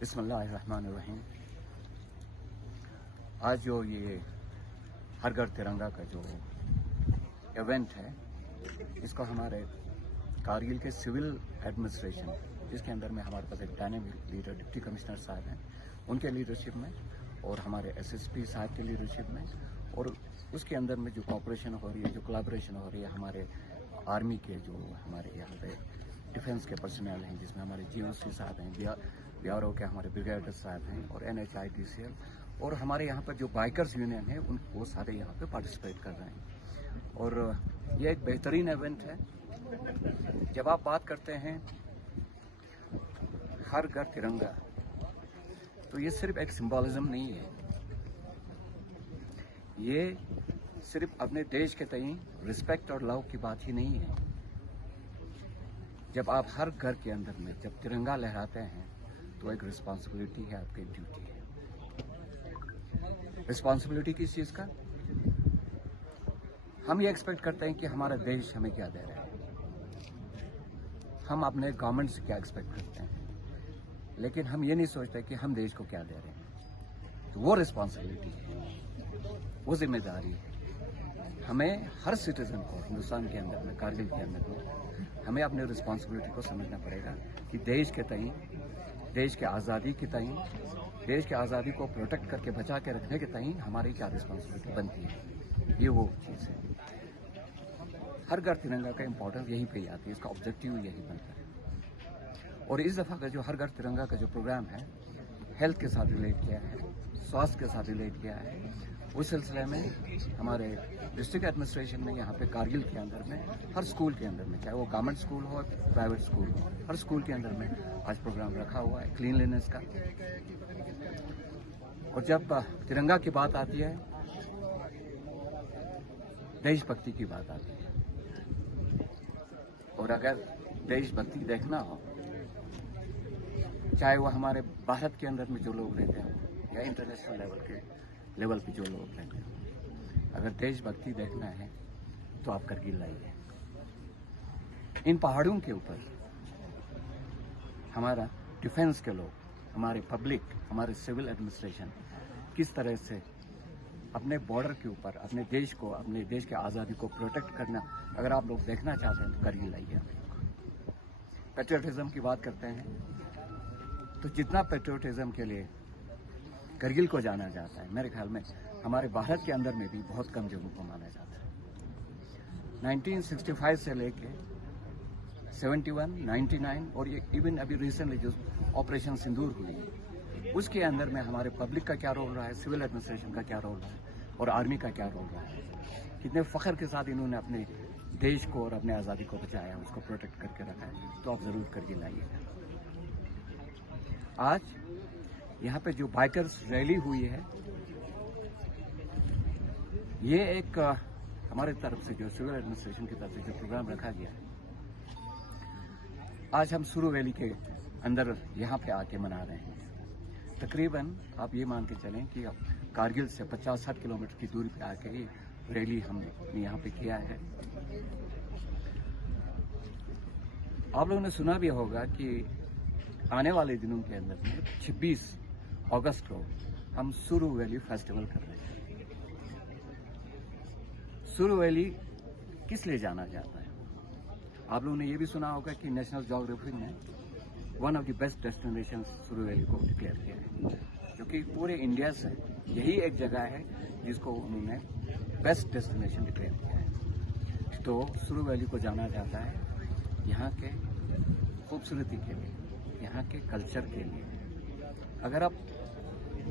बिस्मिल्लाहिर्रहमानिर्रहीम। आज जो ये हर घर तिरंगा का जो इवेंट है, इसको हमारे कारगिल के सिविल एडमिनिस्ट्रेशन, जिसके अंदर में हमारे पास एक डायनेमिक लीडर डिप्टी कमिश्नर साहब हैं, उनके लीडरशिप में और हमारे एसएसपी साहब के लीडरशिप में, और उसके अंदर में जो कॉपरेशन हो रही है, जो कोलैबोरेशन हो रही है हमारे आर्मी के जो हमारे यहाँ पे डिफेंस के पर्सनल हैं, जिसमें हमारे जीओसी साहब हैं, बीआरओ के हमारे ब्रिगेडियर साहब हैं और NHIDCL, और हमारे यहाँ पर जो बाइकर्स यूनियन है वो सारे यहाँ पे पार्टिसिपेट कर रहे हैं। और ये एक बेहतरीन इवेंट है। जब आप बात करते हैं हर घर तिरंगा, तो ये सिर्फ एक सिंबॉलिज्म नहीं है, ये सिर्फ अपने देश के तई रिस्पेक्ट और लव की बात ही नहीं है। जब आप हर घर के अंदर में जब तिरंगा लहराते हैं तो एक रिस्पॉन्सिबिलिटी है, आपकी ड्यूटी है। रिस्पॉन्सिबिलिटी किस चीज़ का? हम ये एक्सपेक्ट करते हैं कि हमारा देश हमें क्या दे रहा है, हम अपने गवर्नमेंट से क्या एक्सपेक्ट करते हैं, लेकिन हम ये नहीं सोचते कि हम देश को क्या दे रहे हैं। तो वो रिस्पॉन्सिबिलिटी है, वो जिम्मेदारी है। हमें हर सिटीजन को हिंदुस्तान के अंदर में, कारगिल के अंदर में, हमें अपने रिस्पॉन्सिबिलिटी को समझना पड़ेगा कि देश के तई, देश के आज़ादी के तई, देश की आज़ादी को प्रोटेक्ट करके बचा के रखने के तई हमारी क्या रिस्पॉन्सिबिलिटी बनती है। ये वो चीज़ है। हर घर तिरंगा का इम्पोर्टेंस यहीं पे ही आती है, इसका ऑब्जेक्टिव यही बनता है। और इस दफ़ा का जो हर घर तिरंगा का जो प्रोग्राम है, हेल्थ के साथ रिलेट किया है, स्वास्थ्य के साथ रिलेट किया है। उस सिलसिले में हमारे डिस्ट्रिक्ट एडमिनिस्ट्रेशन में यहाँ पे कारगिल के अंदर में हर स्कूल के अंदर में, चाहे वो गवर्नमेंट स्कूल हो प्राइवेट स्कूल हो, हर स्कूल के अंदर में आज प्रोग्राम रखा हुआ है क्लीनलीनेस का। और जब तिरंगा की बात आती है, देशभक्ति की बात आती है, और अगर देशभक्ति देखना हो, चाहे वो हमारे भारत के अंदर में जो लोग रहते हैं या इंटरनेशनल लेवल पे जो लोग रहते हैं, अगर देशभक्ति देखना है तो आप करगिल लाइए। इन पहाड़ों के ऊपर हमारा डिफेंस के लोग, हमारे पब्लिक, हमारे सिविल एडमिनिस्ट्रेशन किस तरह से अपने बॉर्डर के ऊपर अपने देश को, अपने देश की आज़ादी को प्रोटेक्ट करना, अगर आप लोग देखना चाहते हैं तो करगिल लाइए। पेट्रियटिज्म की बात करते हैं तो जितना पेट्रियटिज्म के लिए करगिल को जाना जाता है, मेरे ख्याल में हमारे भारत के अंदर में भी बहुत कम जगहों को माना जाता है। 1965 से लेके 71, 99 और ये इवन अभी रिसेंटली जो ऑपरेशन सिंदूर हुई है, उसके अंदर में हमारे पब्लिक का क्या रोल रहा है, सिविल एडमिनिस्ट्रेशन का क्या रोल रहा है और आर्मी का क्या रोल रहा है। कितने फख्र के साथ इन्होंने अपने देश को और अपने आज़ादी को बचाया, उसको प्रोटेक्ट करके रखा है। तो आप ज़रूर करगिल लाइएगा। आज यहाँ पे जो बाइकर्स रैली हुई है, ये एक हमारे तरफ से जो सिविल एडमिनिस्ट्रेशन की तरफ से जो प्रोग्राम रखा गया है, आज हम सुरू वैली के अंदर यहाँ पे आके मना रहे हैं। तकरीबन आप ये मान के चलें कि अब कारगिल से 50-60 किलोमीटर की दूरी पे आके ये रैली हमने यहाँ पे किया है। आप लोगों ने सुना भी होगा कि आने वाले दिनों के अंदर में 26 अगस्त को हम सुरू वैली फेस्टिवल कर रहे हैं। सुरू वैली किस लिए जाना जाता है? आप लोगों ने ये भी सुना होगा कि नेशनल ज्योग्राफी ने one of the best destination सुरू वैली को डिक्लेयर किया है, क्योंकि पूरे इंडिया से यही एक जगह है जिसको उन्होंने बेस्ट डेस्टिनेशन डिक्लेयर किया है। तो सुरू वैली को जाना जाता है यहाँ के खूबसूरती के लिए, यहाँ के कल्चर के लिए। अगर आप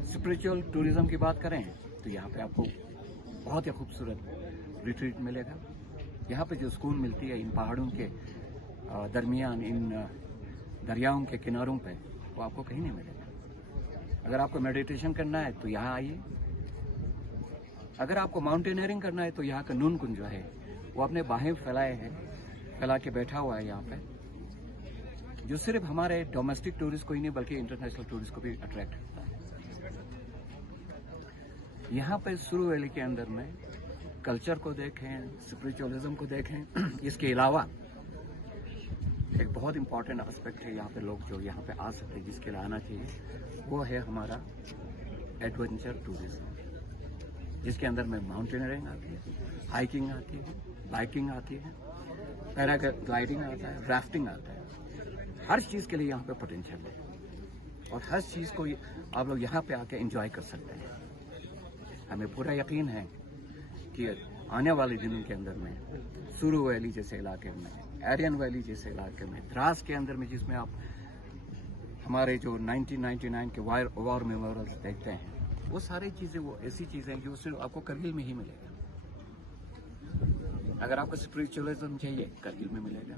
स्पिरिचुअल टूरिज्म की बात करें तो यहाँ पे आपको बहुत ही खूबसूरत रिट्रीट मिलेगा। यहाँ पे जो सुकून मिलती है इन पहाड़ों के दरमियान, इन दरियाओं के किनारों पे, वो आपको कहीं नहीं मिलेगा। अगर आपको मेडिटेशन करना है तो यहाँ आइए। अगर आपको माउंटेनियरिंग करना है तो यहाँ का नून कुंज जो है वो अपने बाहें फैला के बैठा हुआ है यहाँ पे, जो सिर्फ हमारे डोमेस्टिक टूरिस्ट को ही नहीं बल्कि इंटरनेशनल टूरिस्ट को भी अट्रैक्ट करता है। यहाँ पे सुरू वैली के अंदर में कल्चर को देखें, स्पिरिचुअलिज्म को देखें, इसके अलावा एक बहुत इंपॉर्टेंट एस्पेक्ट है यहाँ पे लोग जो यहाँ पे आ सकते हैं, जिसके लिए आना चाहिए, वो है हमारा एडवेंचर टूरिज्म, जिसके अंदर में माउंटेनियरिंग आती है, हाइकिंग आती है, बाइकिंग आती है, पैराग्लाइडिंग आता है, राफ्टिंग आता है। हर चीज़ के लिए यहाँ पे पोटेंशियल है और हर चीज़ को आप लोग यहाँ पे आके एंजॉय कर सकते हैं। हमें पूरा यकीन है कि आने वाले दिनों के अंदर में सुरू वैली जैसे इलाके में, एरियन वैली जैसे इलाके में, द्रास के अंदर में, जिसमें आप हमारे जो 1999 के वॉर मेमोरियल्स देखते हैं, वो सारी चीज़ें वो ऐसी चीज़ें हैं जो सिर्फ आपको करगिल में ही मिलेगा। अगर आपको स्पिरिचुअलिज्म चाहिए, करगिल में मिलेगा।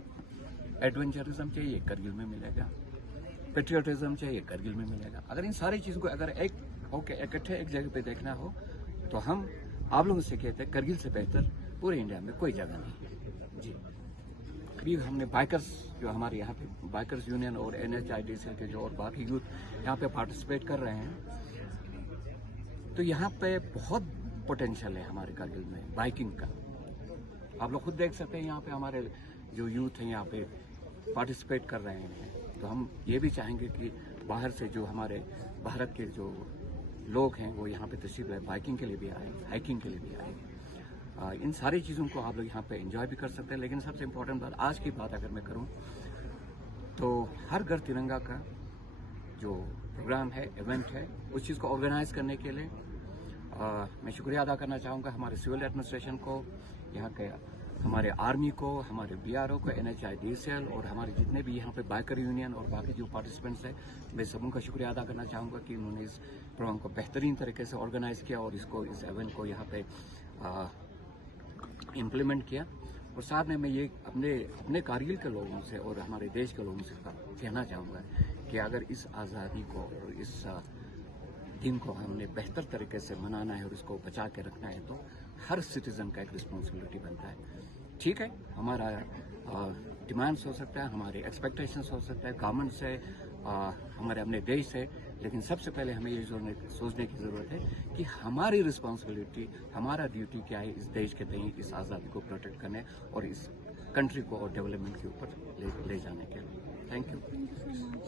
एडवेंचरिज्म चाहिए, करगिल में मिलेगा। पेट्रियोटिज्म चाहिए, करगिल में मिलेगा। अगर इन सारी चीज़ों को अगर इकट्ठे एक जगह पे देखना हो तो हम आप लोगों से कहते हैं करगिल से बेहतर पूरे इंडिया में कोई जगह नहीं है जी। करीब हमने बाइकर्स जो हमारे यहाँ पे बाइकर्स यूनियन और NHIDCL के जो और बाकी यूथ यहाँ पे पार्टिसिपेट कर रहे हैं, तो यहाँ पे बहुत पोटेंशियल है हमारे करगिल में बाइकिंग का। आप लोग खुद देख सकते हैं यहाँ पे हमारे जो यूथ हैं यहाँ पे पार्टिसिपेट कर रहे हैं। तो हम ये भी चाहेंगे कि बाहर से जो हमारे भारत के जो लोग हैं वो यहाँ पे तशरीफ लाए, बाइकिंग के लिए भी आए, हाइकिंग के लिए भी आए। इन सारी चीज़ों को आप लोग यहाँ पे एंजॉय भी कर सकते हैं। लेकिन सबसे इम्पोर्टेंट बात आज की बात अगर मैं करूँ तो हर घर तिरंगा का जो प्रोग्राम है, इवेंट है, उस चीज़ को ऑर्गेनाइज करने के लिए मैं शुक्रिया अदा करना चाहूँगा हमारे सिविल एडमिनिस्ट्रेशन को, यहाँ के हमारे आर्मी को, हमारे BRO को, NHIDCL और हमारे जितने भी यहाँ पे बाइकर यूनियन और बाकी जो पार्टिसिपेंट्स हैं, मैं सबों का शुक्रिया अदा करना चाहूँगा कि उन्होंने इस प्रोग्राम को बेहतरीन तरीके से ऑर्गेनाइज किया और इस इवेंट को यहाँ पे इम्प्लीमेंट किया। और साथ में मैं ये अपने कारगिल के लोगों से और हमारे देश के लोगों से कहना चाहूँगा कि अगर इस आज़ादी को और इस दिन को हमने बेहतर तरीके से मनाना है और उसको बचा के रखना है, तो हर सिटीज़न का एक रिस्पॉन्सिबिलिटी बनता है। ठीक है, हमारा डिमांड्स हो सकता है, हमारे एक्सपेक्टेशंस हो सकता है गवर्नमेंट से, हमारे अपने देश से, लेकिन सबसे पहले हमें ये सोचने की ज़रूरत है कि हमारी रिस्पॉन्सिबिलिटी, हमारा ड्यूटी क्या है इस देश के तय इस आज़ादी को प्रोटेक्ट करने और इस कंट्री को और डेवलपमेंट के ऊपर ले जाने के लिए। Thank you.